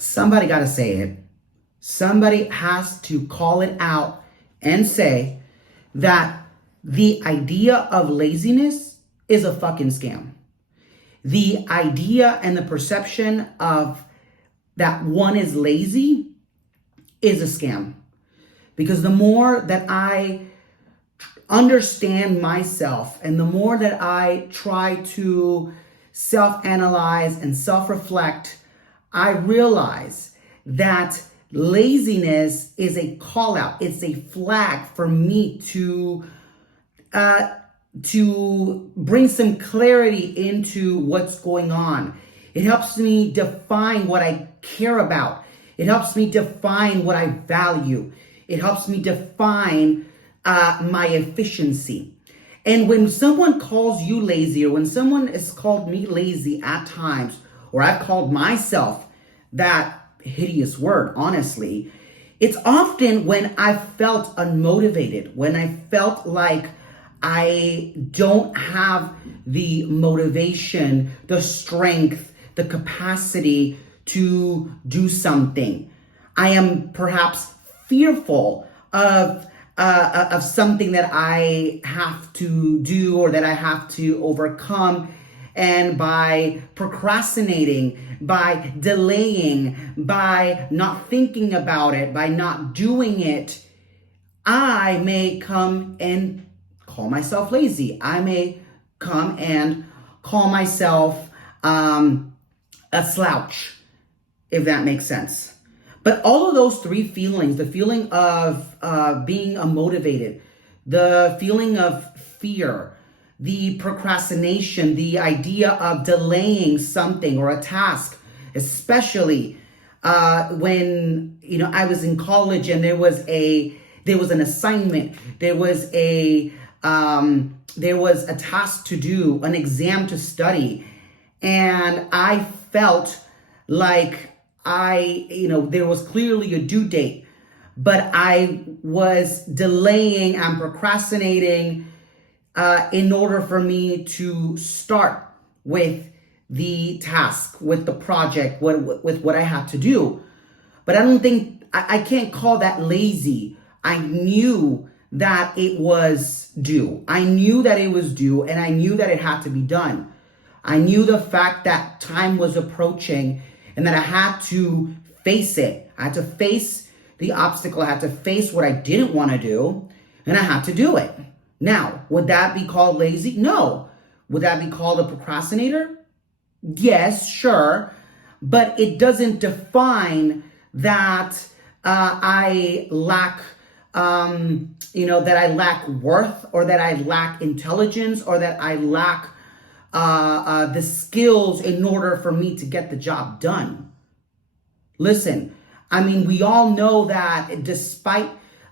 somebody got to say it. Somebody has to call it out and say that the idea of laziness is a fucking scam. The idea and the perception of that one is lazy is a scam. Because the more that I understand myself and the more that I try to self-analyze and self-reflect, I realize that laziness is a call out. It's a flag for me to bring some clarity into what's going on. It helps me define what I care about. It helps me define what I value. It helps me define my efficiency. And when someone calls you lazy, or when someone has called me lazy at times, or I've called myself that hideous word, honestly, it's often when I felt unmotivated, when I felt like I don't have the motivation, the strength, the capacity to do something. I am perhaps fearful of something that I have to do or that I have to overcome. And by procrastinating, by delaying, by not thinking about it, by not doing it, I may come and call myself lazy. I may come and call myself a slouch, if that makes sense. But all of those three feelings, the feeling of being unmotivated, the feeling of fear, the procrastination, the idea of delaying something or a task, especially when I was in college and there was an assignment, there was a task to do, an exam to study, and I felt like there was clearly a due date, but I was delaying and procrastinating in order for me to start with the task, with the project, with what I had to do. But I can't call that lazy. I knew that it was due. I knew that it was due, and I knew that it had to be done. I knew the fact that time was approaching and that I had to face it. I had to face the obstacle. I had to face what I didn't want to do, and I had to do it. Now, would that be called lazy? No. Would that be called a procrastinator? Yes, sure. But it doesn't define that I lack, that I lack worth, or that I lack intelligence, or that I lack the skills in order for me to get the job done. Listen, we all know that despite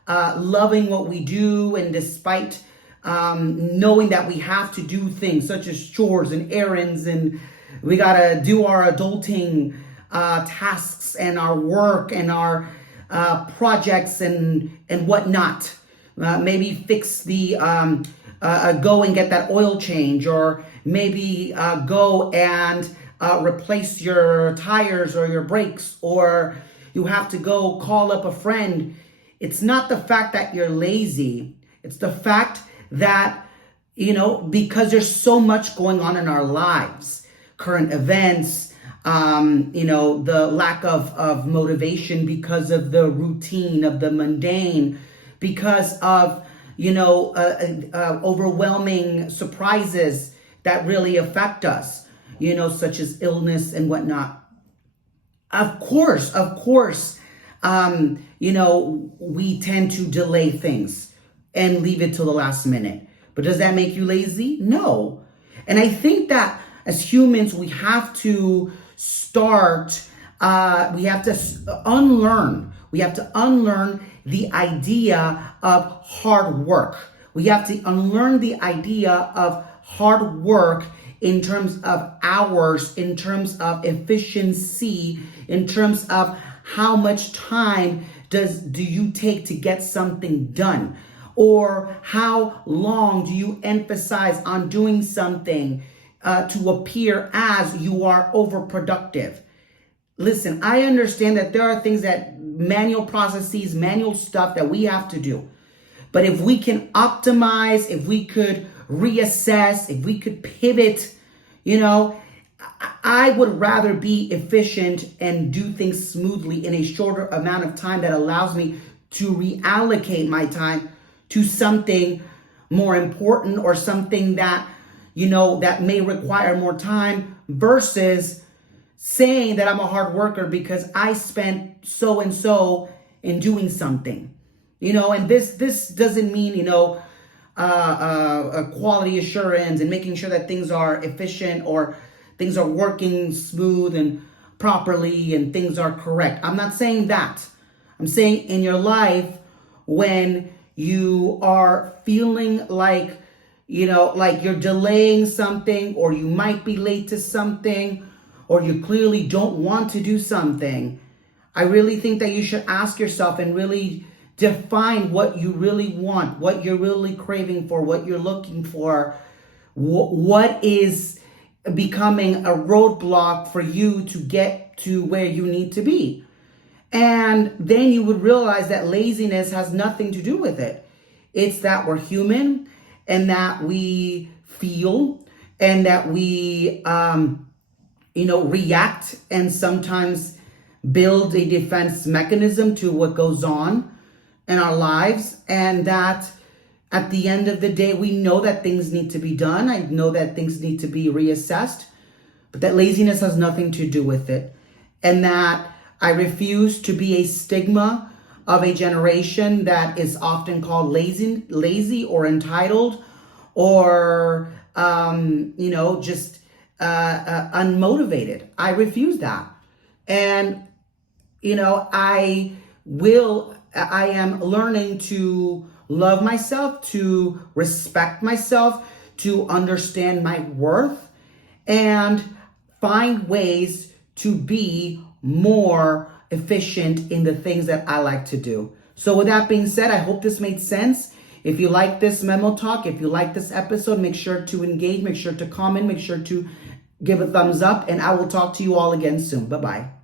loving what we do, and despite knowing that we have to do things such as chores and errands, and we gotta do our adulting tasks and our work and our projects and whatnot. Maybe fix the go and get that oil change, or maybe go and replace your tires or your brakes, or you have to go call up a friend. It's not the fact that you're lazy. It's the fact that, because there's so much going on in our lives, current events, the lack of motivation because of the routine, of the mundane, because of, overwhelming surprises that really affect us, such as illness and whatnot. Of course, we tend to delay things and leave it till the last minute. But does that make you lazy? No. And I think that as humans, we have to unlearn the idea of hard work. We have to unlearn the idea of hard work in terms of hours, in terms of efficiency, in terms of how much time do you take to get something done? Or how long do you emphasize on doing something to appear as you are overproductive? listen, I understand that there are things that manual processes, manual stuff that we have to do. But if we can optimize, if we could reassess, if we could pivot, you know, I would rather be efficient and do things smoothly in a shorter amount of time that allows me to reallocate my time to something more important or something that, that may require more time versus saying that I'm a hard worker because I spent so and so in doing something. And this doesn't mean, quality assurance and making sure that things are efficient or things are working smooth and properly and things are correct. I'm not saying that. I'm saying in your life when you are feeling like, like you're delaying something or you might be late to something or you clearly don't want to do something, I really think that you should ask yourself and really define what you really want, what you're really craving for, what you're looking for, what is becoming a roadblock for you to get to where you need to be. And then you would realize that laziness has nothing to do with it. It's that we're human and that we feel and that we, react and sometimes build a defense mechanism to what goes on in our lives. And that at the end of the day, we know that things need to be done. I know that things need to be reassessed, but that laziness has nothing to do with it. And that I refuse to be a stigma of a generation that is often called lazy or entitled or, just unmotivated. I refuse that. And, I am learning to love myself, to respect myself, to understand my worth, and find ways to be more efficient in the things that I like to do. So with that being said, I hope this made sense. If you like this memo talk, if you like this episode, make sure to engage, make sure to comment, make sure to give a thumbs up, and I will talk to you all again soon. Bye-bye.